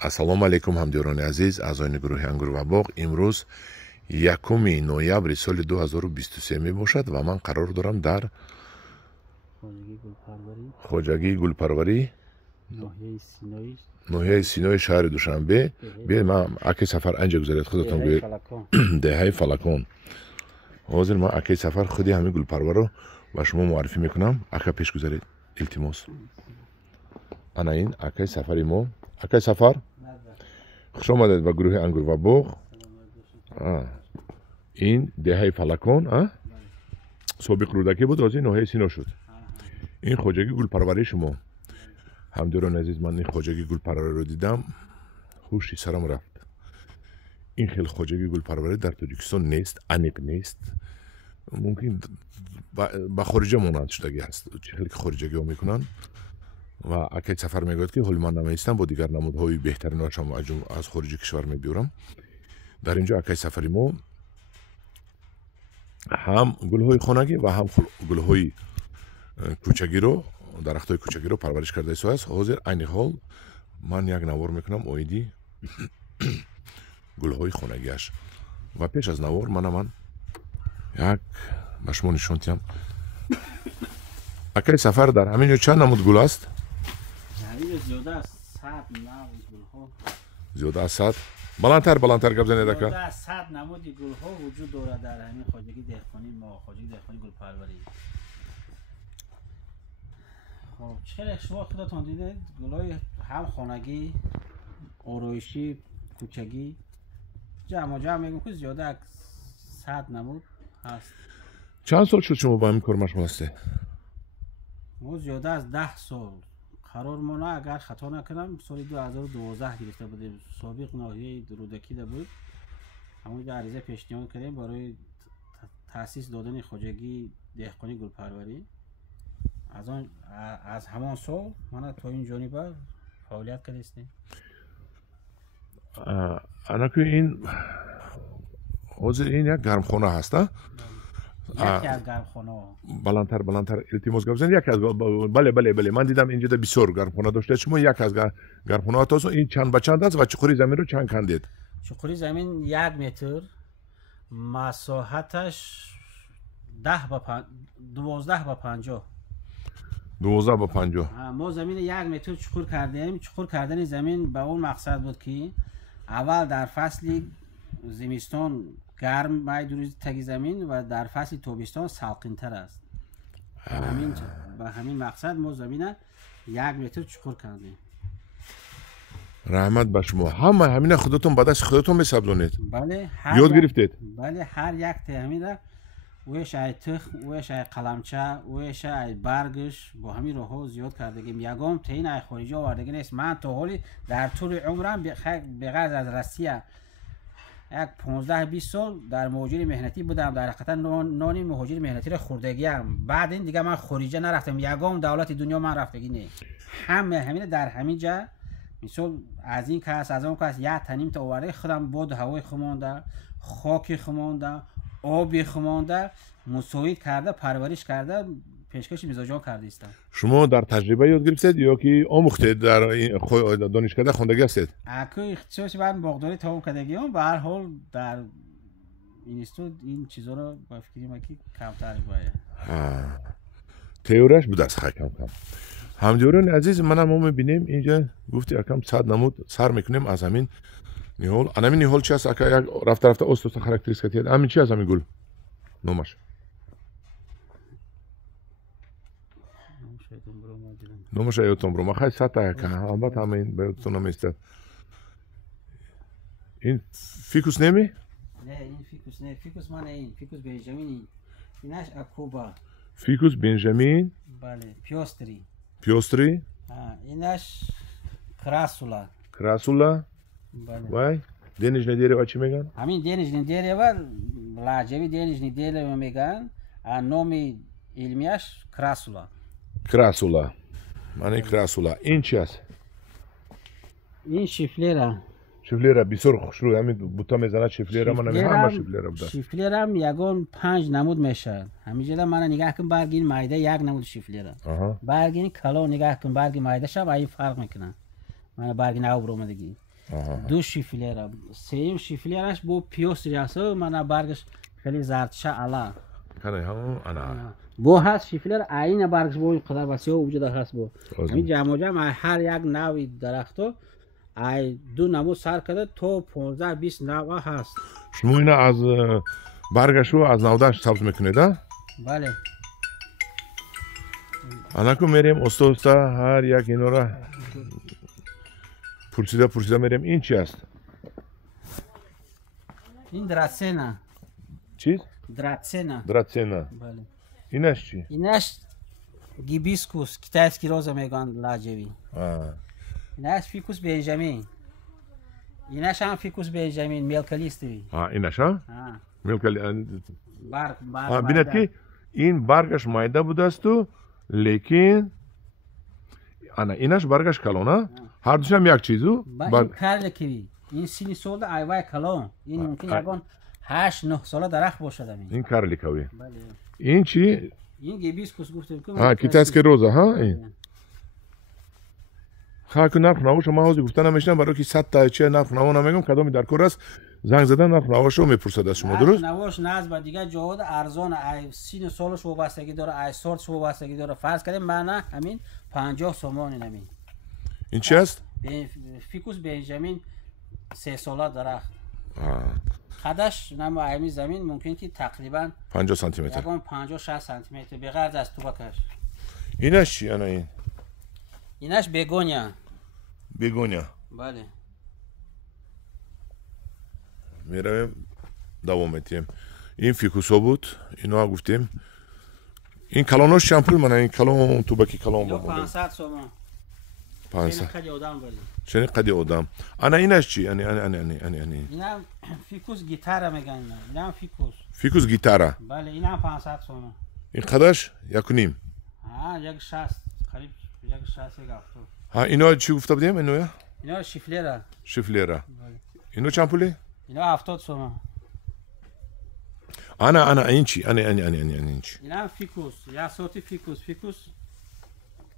ассалому алайкум ҳамдиёрони азиз, аъзоини гурӯҳи Ангур ва боғ. Имрӯз 1 ноябри соли 2023 мебошад ва ман қарор дорам дар хоҷагии гулпарварӣ ноҳияи Синои шаҳри Душанбе. Ман акаи сафар анҷа гузаред худатон деҳаи Фалакон. ҳозир ман акаи сафар худи ҳамин гулпарварро ба шумо муаррифӣ мекунам. Ака пеш гузаред, илтимос. Ана ин акаи сафари мо. Акаи сафар хуш омадед ба гурӯҳи Ангур ва боғ. ин деҳаи Фалакон собиқ рӯдакӣ буд, ҳозир ноҳияи Сино шуд. ин хоҷагии гулпарварии шумо. ҳамдиёрони азиз, ман ин хоҷагии гулпарвариро дидам, ҳуши сарам рафт. ин хел хоҷагии гулпарварӣ дар Тоҷикистон нест, аниқ нест. мумкин ба хориҷа монанд шудагӣ аст. чӣ хеле ки хориҷагиҳо мекунанд ва акаи сафар мегӯяд ки ҳоли ман намаистам, бо дигар намудҳои беҳтаринашам аз хориҷи кишвар мебиёрам. дар инҷо акаи сафари мо ҳам гулҳои хонагӣ ва ҳам гулҳои кӯчагиро, дарахтҳои кӯчагиро парвариш карда истояст. ҳозир айни ҳол ман як навор мекунам оиди гулҳои хонагиаш. ва пеш аз навор ман як ба шумо нишон диҳам. Акаи сафар дар ҳамин ҷо чанд намуд гул аст? зиёда аз 100. баландтар гап занед ака. 100 намуди гулҳо вуҷуд дорад дар ҳамин хоҷагии деҳқонӣ мо, хоҷагии деҳқонии гулпарварӣ. хоб чӣ хеле шумо худатон дидед гулҳои ҳам хонагӣ, ороишӣ, кӯчагӣ ҷамъ мегӯям ки зиёда 100 намуд ҳаст. чанд сол шуд шумо ба ҳамин кор машғул ҳастед? мо зиёда аз 10 сол. қарор мона агар хато накунам соли 2012 гирифта будем. собиқ ноҳияи рӯдакида буд. ҳамонҷо ариза пешниҳод кардем барои таъсис додани хоҷагии деҳқонии гулпарварӣ. аз ҳамон сол мана то ин ҷониба фаъолият кардастем. анаку ин ҳозир ин як гармхона ҳаст, яке аз гармхонаҳо. баландтар илтимос гап занед. яке аз бале ман дидам инҷода бисёр гармхона доштед шумо. як аз гармхонаҳо то ин чанд ба чанд аст ва чуқури заминро чанд кандед? чуқури замин 1 метр, масоҳаташ 12 ба 50. 12 ба 50. мо замини 1 метр чуқур кардем. чуқур кардани замин ба он мақсад буд ки аввал дар фасли зимистон гарм майдури таги замин ва дар фасли тобистон салқинтар аст. ба ҳамин мақсад мо замина 1 метр чуқур кардем. раҳмат ба шумо. ҳама ҳамина худатон ба дасти худатон месабзонед? бале. ёд гирифтед? бале, ҳар якте ҳамина уеш ай тухм, уеш ай қаламча, уеш ай баргш бо ҳамин роҳҳо зиёд кардагим. ягон таин ай хориҷӣ овардагӣ нест. ман то ҳоли дар тӯли умрам беғарз аз Россия як 15-20 сол дар муҳоҷири меҳнатӣ будам. дар ҳақиқатан нони муҳоҷири меҳнатиро хӯрдагиам. баъд ин дига ман хориҷа нарафтам. ягон давлати дунё ман рафтагӣ не. ҳамина дар ҳамин ҷа мисол аз ин кас аз он кас як танимта овардаи худам боду ҳавои хумонда, хоки хумонда, оби хумонда мусоид карда, парвариш карда пешкаши мизоҷон кардаистам. шумо дар таҷриба ёд гирифтед ё ки омӯхтед, дар донишкада хондагӣ ҳастед? аку ихтисоси ман боғдорӣ тамом кардагиам. ба ҳар ҳол дар институт ин чизоро ба фикри ман ки камтар бояд. теорияш будааст кам. ҳамдиёрони азиз, манам мо мебинем инҷа гуфти якам 100 намуд сар мекунем аз ҳамин ниҳол. анамин ниҳол чи аст ака? як рафта остоста характеристика тиҳад. ҳамин чи аст ҳамин гул? номаш ёдтон бiro. махай 100 та яка. албатта ҳамаин ба ёдтон намеистад. ин фикус неми? не, ин фикус не. фикус мана ин фикус бенҷамин. инаш акуба. фикус бенҷамин. бале. пёстри. инаш красула. вай денежное дерево чӣ меган? ҳамин денежное дерево лаҳҷави денежное дерево меган. номи илмияш красула. мани красула. ин чи аст? ин шифлера бисёр хушрӯй. ҳамин бута мезанад шифлера. ман ҳама шифлера буда. шифлерам ягон 5 намуд мешавад. ҳаминҷода мана нигаҳ кун барги ин майда як намуд шифлера. барги ин калон нигаҳ кун барги майдашам ай фарқ мекунад. мана барги нав буромадагӣ. دو شیفلر سیم شیفلرش بو پیوس ریاسو من برگش خیلی زردشه علا کنه همون انا بو هست شیفلر عین برگش بو قدر بسیار وجود هست بو این جمع هر یک نوع درختو ای دو نمو سر کرده تو 15-20 نوع هست. شما اینا از برگشو از نودش سبز میکنید ها؟ بله. الان که میریم استا هر یک اینا را پرسیده میریم این چی است؟ این دراتسینا. چیز؟ دراتسینا. بله. اینش چی؟ اینش گیبیسکوس کتایسکی روزا میگن لاجوی. اینش فیکوس بنجامین. اینش هم فیکوس بنجامین میلکلیستی. اینش ها؟ برگ. بینید که این برگش مایده بوده است تو لیکن اینش برگش کلونه هر دوش هم یک چیزو این کرلکی این سینی سولده ایوای کلون این ممکن یکون 8-9 ساله درخت باشد این کرلکوی این چی؟ این گیبیسکوس گفتم کیتاسکی روزا ها این خاک نرخ نوش ما حوزی گفتن نمیشنم برای که 100 تا چه نرخ نو نمیگم کدومی در کور است زنگ زدن نرخ نوشو میپرسد از شما درست نوش ناز دیگه جهاد ارزان ای سین سالش وابستگی داره ای سورتش وابستگی داره فرض کنیم من همین 50 سومون نمی این چی است فیکوس بنجامین 3 ساله درخت خدش نمو ایمی زمین ممکن که تقریبا 50 سانتی متر یکم 50-60 سانتی متر به غرض از تو بکش اینش چی انا این اینش بیگونیا بله میرم دوام میتیم این فیکوسو بود اینو گفتیم این کلونش شامپول من این کلون تو بکی کلون بود 500 سوم 500 قدی آدم ولی چنین قدی آدم انا اینش چی انا اینا فیکوس گیتار میگن اینا فیکوس گیتار بله اینا 500 سوم این قدش یک یک 60 قریب یک 60 یک هفتاد اینا چی گفته بودیم اینا شیفلره اینو چامپولی اینا 70 سوم انا این چی این چی اینا فیکوس یا صوتی فیکوس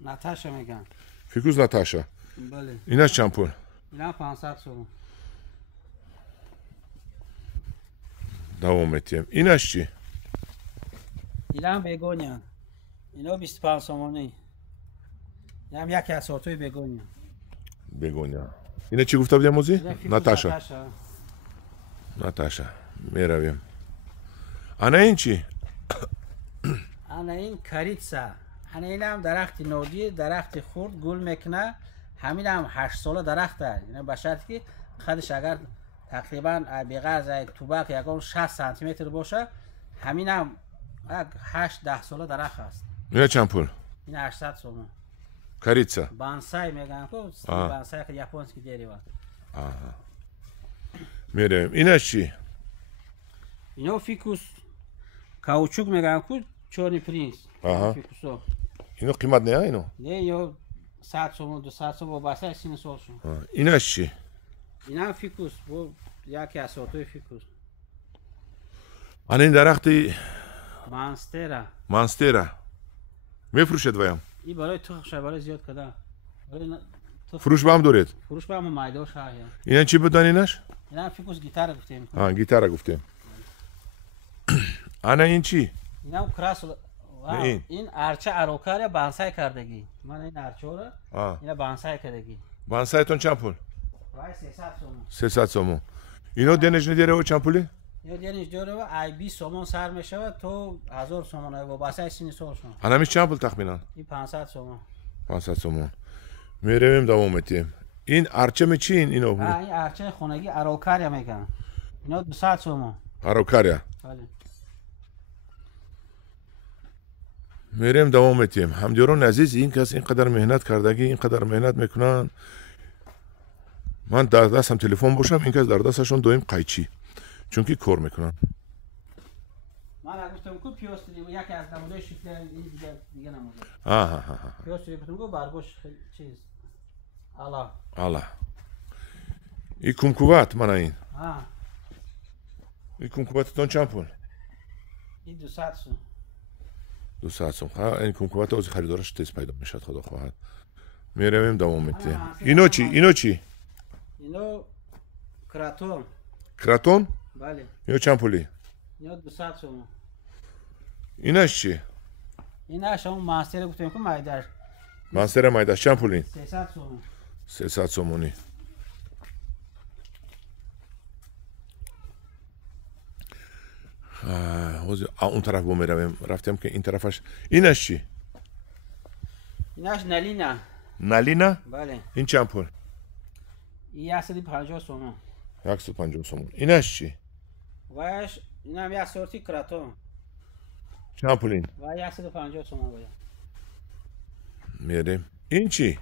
ناتاشا میگن فیکوس ناتاشا بله اینا چامپول اینا 500 سوم دوام میتیم اینش چی اینا بیگونیا اینا 25 سومونی هم یکی از سورتوی بیگونیا اینا چی گفته بودیم موزی ناتاشا میرویم انا این چی انا این کاریتسا انا این هم درخت نودی درخت خورد گل میکنه همین هم 8 ساله درخته اینا به شرطی که خودش اگر تقریبا بغرض توبک یکم 60 سانتی متر باشه همین هم 8-10 ساله درخت است اینا چند پول این 800 سوم کاریتسا بانسای میگن که بانسای که ژاپنی دیری وقت میریم اینش چی اینو فیکوس کاوچوک میگن که چورنی پرینس فیکوسو اینو قیمت نه اینو نه یا 100 سوم 200 سوم وابسته سین سالشون اینش چی اینا فیکوس بو یکی از سورتوی فیکوس این درختی مانسترا میفروشد ویم این برای تو شباره زیاد کده فروش با هم دارید فروش با هم مایده شاه اینا چی بودن اینش اینا فیکوس گیتار گفتیم گیتار گفتیم انا این چی اینا کراس این ارچه اروکار بانسای کردگی من این ارچه رو اینا بانسای کردگی بانسایتون چند پول وای 300 سومون اینو دنج نداره و چند پولی یا دنج داره و ای 20 سومون سر میشه تو 1000 سومون و واسه سین سالشون انا میش چند پول تخمینا این 500 سومون میریم دوام میتیم این ارچه می چین اینو این ارچه خونگی اروکاریا میگن اینا 200 سومون اروکاریا بله میریم دوام میتیم همدیران عزیز این کس اینقدر مهنت کردگی اینقدر مهنت میکنن من در دستم تلفن باشم این کس در دستشون دویم قیچی چون که کار میکنن من گفتم کو پیوستری یکی از نمونه شیفلر این دیگه نمونه پیوستری گفتم کو برگوش چیز الا این کمکوبت من این کمکوبتتون چند پول این 200 سوم 200 سوم این کمکوبت از خریدارش تست پیدا میشد خدا خواهد میرویم دوام میتیم اینو چی اینو کراتون. کراتون؟ بله. اینو چند پولی؟ اینو 200 تومان. اینش چی؟ اینا شما ماستر گفتم که مایدر. مانستر مایداش چند پولی؟ 300 تومان. 300 سومونی. اون طرف بمیرم رفتم که این طرفش اینش چی؟ ایناش نلینا. نلینا؟ بله. این چند پول؟ این 150 تومان. 150 سومون. اینش چی؟ وش این هم یک سورتی کراتون. چند پول این؟ و 150 تومان باید. میاریم. این چی؟